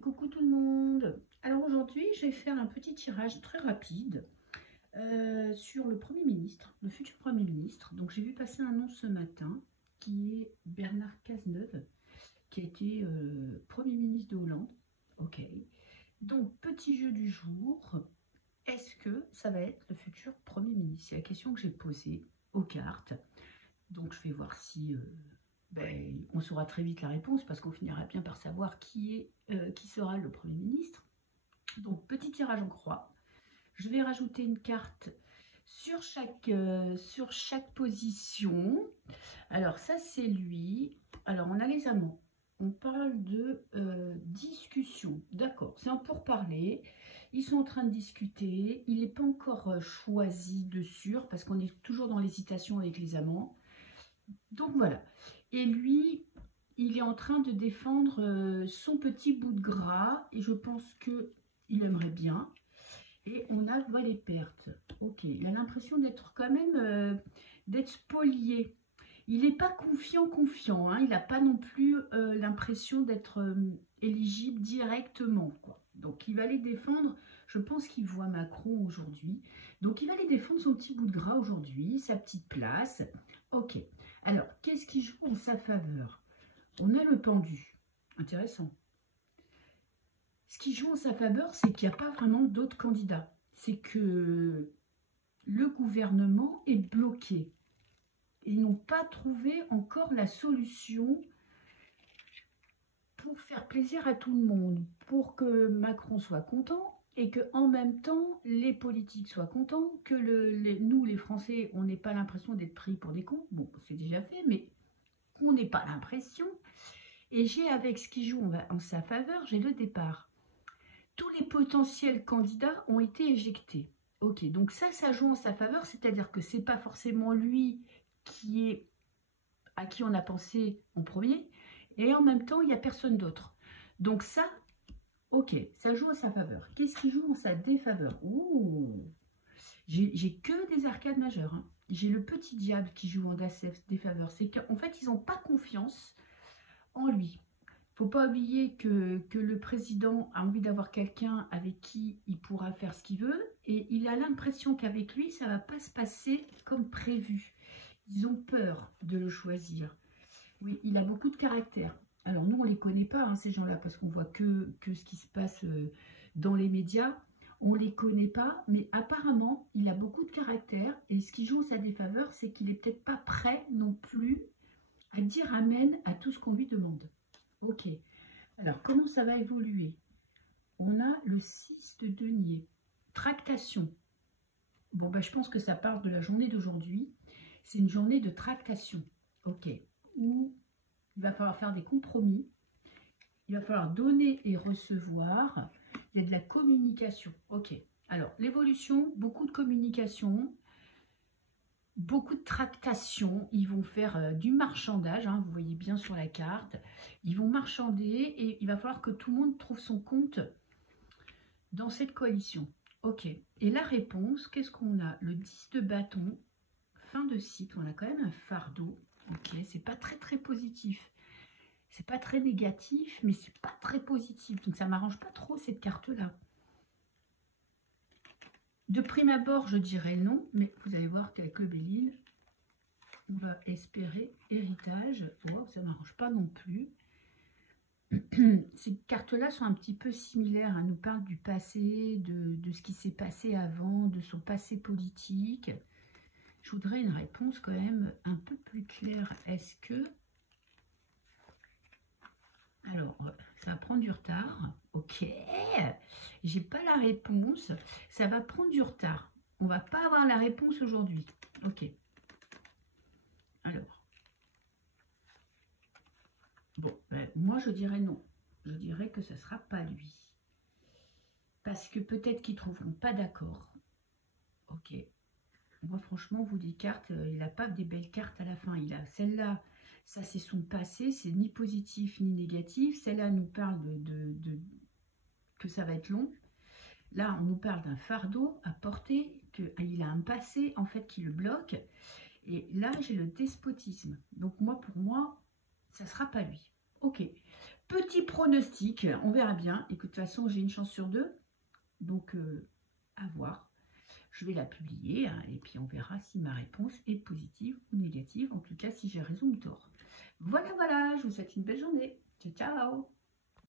Coucou tout le monde. Alors aujourd'hui, je vais faire un petit tirage très rapide sur le Premier ministre, le futur Premier ministre. Donc j'ai vu passer un nom ce matin qui est Bernard Cazeneuve, qui a été Premier ministre de Hollande. Ok. Donc petit jeu du jour, est-ce que ça va être le futur Premier ministre? C'est la question que j'ai posée aux cartes. Donc je vais voir si on saura très vite la réponse parce qu'on finira bien par savoir qui sera le Premier ministre. Donc petit tirage en croix. Je vais rajouter une carte sur chaque position. Alors ça c'est lui. Alors on a les amants. On parle de discussion. D'accord, c'est un pourparler. Ils sont en train de discuter. Il n'est pas encore choisi de sûr parce qu'on est toujours dans l'hésitation avec les amants. Donc voilà. Et lui, il est en train de défendre son petit bout de gras. Et je pense qu'il aimerait bien. Et on a les pertes. Ok, il a l'impression d'être quand même d'être spolié. Il n'est pas confiant. Hein. Il n'a pas non plus l'impression d'être éligible directement, quoi. Donc il va aller défendre, je pense qu'il voit Macron aujourd'hui. Donc il va aller défendre son petit bout de gras aujourd'hui, sa petite place. Ok, alors qu'est-ce qui joue en sa faveur? On a le pendu, intéressant. Ce qui joue en sa faveur, c'est qu'il n'y a pas vraiment d'autres candidats. C'est que le gouvernement est bloqué. Ils n'ont pas trouvé encore la solution pour faire plaisir à tout le monde, pour que Macron soit content et que en même temps les politiques soient contents, que nous les Français, on n'ait pas l'impression d'être pris pour des cons. Bon, c'est déjà fait, mais qu'on n'ait pas l'impression. Et j'ai avec ce qui joue en sa faveur, j'ai le départ. Tous les potentiels candidats ont été éjectés. Ok, donc ça joue en sa faveur, c'est-à-dire que c'est pas forcément lui à qui on a pensé en premier, et en même temps, il n'y a personne d'autre. Donc ça, ok, ça joue en sa faveur. Qu'est-ce qui joue en sa défaveur? Ouh, j'ai que des arcades majeures. Hein. J'ai le petit diable qui joue en défaveur. C'est qu'en fait, ils n'ont pas confiance en lui. Faut pas oublier que le président a envie d'avoir quelqu'un avec qui il pourra faire ce qu'il veut et il a l'impression qu'avec lui, ça ne va pas se passer comme prévu. Ils ont peur de le choisir. Oui, il a beaucoup de caractère. Alors nous, on ne les connaît pas, hein, ces gens-là, parce qu'on voit que ce qui se passe dans les médias. On ne les connaît pas, mais apparemment, il a beaucoup de caractère et ce qui joue en sa défaveur, c'est qu'il n'est peut-être pas prêt non plus à dire amen à tout ce qu'on lui demande. Ok, alors comment ça va évoluer? On a le 6 de denier, tractation. Bon, ben, je pense que ça parle de la journée d'aujourd'hui. C'est une journée de tractation, ok, où il va falloir faire des compromis, il va falloir donner et recevoir, il y a de la communication, ok. Alors, l'évolution, beaucoup de communication, beaucoup de tractation, ils vont faire du marchandage, hein, vous voyez bien sur la carte, ils vont marchander et il va falloir que tout le monde trouve son compte dans cette coalition. Ok, et la réponse, qu'est-ce qu'on a? Le 10 de bâton, fin de cycle, on a quand même un fardeau, ok, c'est pas très positif, c'est pas très négatif, mais c'est pas très positif, donc ça m'arrange pas trop cette carte-là. De prime abord, je dirais non, mais vous allez voir qu'avec le Béline, on va espérer héritage. Oh, ça ne m'arrange pas non plus. Ces cartes-là sont un petit peu similaires. Elle nous parle du passé, de ce qui s'est passé avant, de son passé politique. Je voudrais une réponse quand même un peu plus claire. Est-ce que... Alors, ça va prendre du retard. Ok, j'ai pas la réponse. Ça va prendre du retard. On va pas avoir la réponse aujourd'hui. Ok. Alors. Bon, ben, moi je dirais non. Je dirais que ce ne sera pas lui. Parce que peut-être qu'ils ne trouveront pas d'accord. Ok. Moi franchement, vous des cartes, il n'a pas des belles cartes à la fin. Il a celle-là, ça c'est son passé, c'est ni positif ni négatif. Celle-là nous parle que ça va être long. Là, on nous parle d'un fardeau à porter, qu'il a un passé en fait qui le bloque. Et là, j'ai le despotisme. Donc moi, pour moi, ça ne sera pas lui. Ok. petit pronostic, on verra bien. Et que de toute façon, j'ai une chance sur 2. Donc, à voir. Je vais la publier hein, et puis on verra si ma réponse est positive ou négative. En tout cas, si j'ai raison ou tort. Voilà, voilà, je vous souhaite une belle journée. Ciao, ciao.